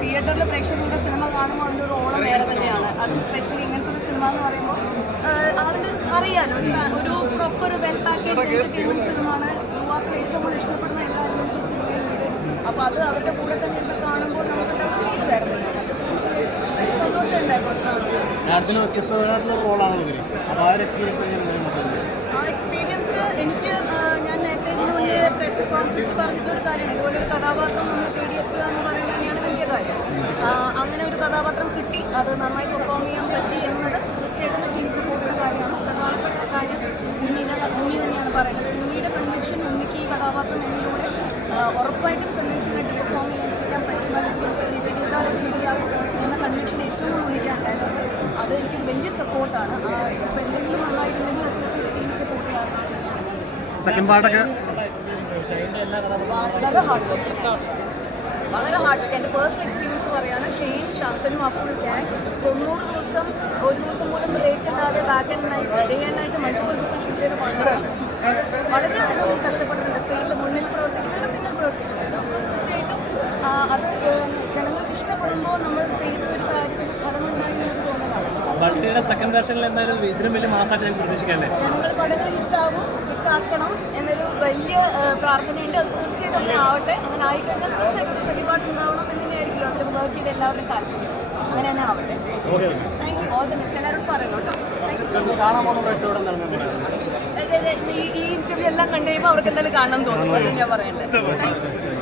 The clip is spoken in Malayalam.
തിയേറ്ററിൽ പ്രേക്ഷകരുടെ സിനിമ കാണുമ്പോൾ അതിൻ്റെ ഒരു ഓണം വേറെ തന്നെയാണ്. അതും സ്പെഷ്യലി ഇങ്ങനത്തെ ഒരു സിനിമ എന്ന് പറയുമ്പോൾ ആളുകൾ അറിയാലോ, ഒരു പ്രോപ്പർ വെൽ പാക്കേജ് എൻ്റർടൈൻമെൻറ്റ് ഫിലിമാണ്. യുവാക്കൾ ഏറ്റവും കൂടുതൽ ഇഷ്ടപ്പെടുന്ന എല്ലാ എലിമെൻസും സിനിമയിലുണ്ട്. അപ്പോൾ അത് അവരുടെ കൂടെ തന്നെ ഇപ്പോൾ കാണുമ്പോൾ നമുക്കൊരു ഫീൽ വരുന്നില്ല. സന്തോഷമുണ്ടായിരുന്നു ആ എക്സ്പീരിയൻസ്. എനിക്ക് ഞാൻ നേരത്തെ ഇതിന് മുന്നേ പ്രസ് കോൺഫറൻസ് പറഞ്ഞിട്ടൊരു കാര്യമാണ്, ഇതുപോലെ ഒരു കഥാപാത്രം നമ്മൾ തേടിയെത്തുക എന്ന് പറയുന്നത് തന്നെയാണ് വലിയ കാര്യം. അങ്ങനെ ഒരു കഥാപാത്രം കിട്ടി, അത് നന്നായി പെർഫോം ചെയ്യാൻ പറ്റി എന്നത് തീർച്ചയായിട്ടും ടീം സപ്പോർട്ടുള്ള കാര്യമാണ്. പ്രധാനപ്പെട്ട കാര്യം ഉണ്ണി തന്നെയാണ് പറയുന്നത്. ഉണ്ണിയുടെ കൺവിക്ഷൻ, ഉണ്ണിക്ക് ഈ കഥാപാത്രം എന്നിലൂടെ ഉറപ്പായിട്ടും കൺവിൻസിംഗ് ആയിട്ട് പെർഫോം ചെയ്യാൻ പറ്റും, അല്ലെങ്കിൽ ചെയ്താൽ ശരിയാകും എന്ന കൺവിക്ഷൻ ഏറ്റവും ഉണ്ണിക്കാണ്ടായിരുന്നത്. അത് എനിക്ക് വലിയ സപ്പോർട്ടാണ്. ഇപ്പോൾ എന്തെങ്കിലും നന്നായിട്ടുണ്ടെങ്കിൽ അത് ടീം സപ്പോർട്ട് ചെയ്യാറുണ്ട്. വളരെ ഹാർഡ് വർക്ക്. എൻ്റെ പേഴ്സണൽ എക്സ്പീരിയൻസ് പറയുകയാണ്. ഷെയ്ൻ, ശാന്തനും, അഫുൾ ഗ്യാങ് 90 ദിവസം ഒരു ദിവസം പോലും ബ്രേക്ക് ഇല്ലാതെ back and night day and night multiple ദിവസം ഷൂട്ട് ചെയ്ത് വളരെയധികം കഷ്ടപ്പെട്ടിട്ടുണ്ട്. സ്ക്രീനിൽ മുന്നിൽ പ്രവർത്തിക്കുന്നതിനും പിന്നിൽ പ്രവർത്തിക്കുന്നുണ്ട്. അപ്പോൾ തീർച്ചയായിട്ടും അത് ജനങ്ങൾക്ക് ഇഷ്ടപ്പെടുമ്പോൾ നമ്മൾ ചെയ്ത ഒരു കാര്യത്തിൽ ഫലമുണ്ടായി എന്ന് തോന്നുന്നതാണ്. ജനങ്ങൾ പടങ്ങൾ ഹിറ്റാക്കണം എന്നൊരു വലിയ പ്രാർത്ഥനയുണ്ട്. അത് തീർച്ചയായിട്ടും ആവട്ടെ. അങ്ങനെ ആയിക്കഴിഞ്ഞാൽ തീർച്ചയായിട്ടും ഒരു ഷെഡിപാട്ട് ഉണ്ടാവണം എന്ന് തന്നെയായിരിക്കും അതിൽ വർക്ക് ചെയ്ത് എല്ലാവരുടെയും താല്പര്യം. അങ്ങനെ തന്നെ ആവട്ടെ. Thank you. All the best. എല്ലാവരും പറയണം കേട്ടോ. Thank you so much. ഈ ഇന്റർവ്യൂ എല്ലാം കണ്ടു കഴിയുമ്പോൾ അവർക്ക് എന്തായാലും കാണണം തോന്നും. അത് ഞാൻ പറയുന്നത്. Thank you.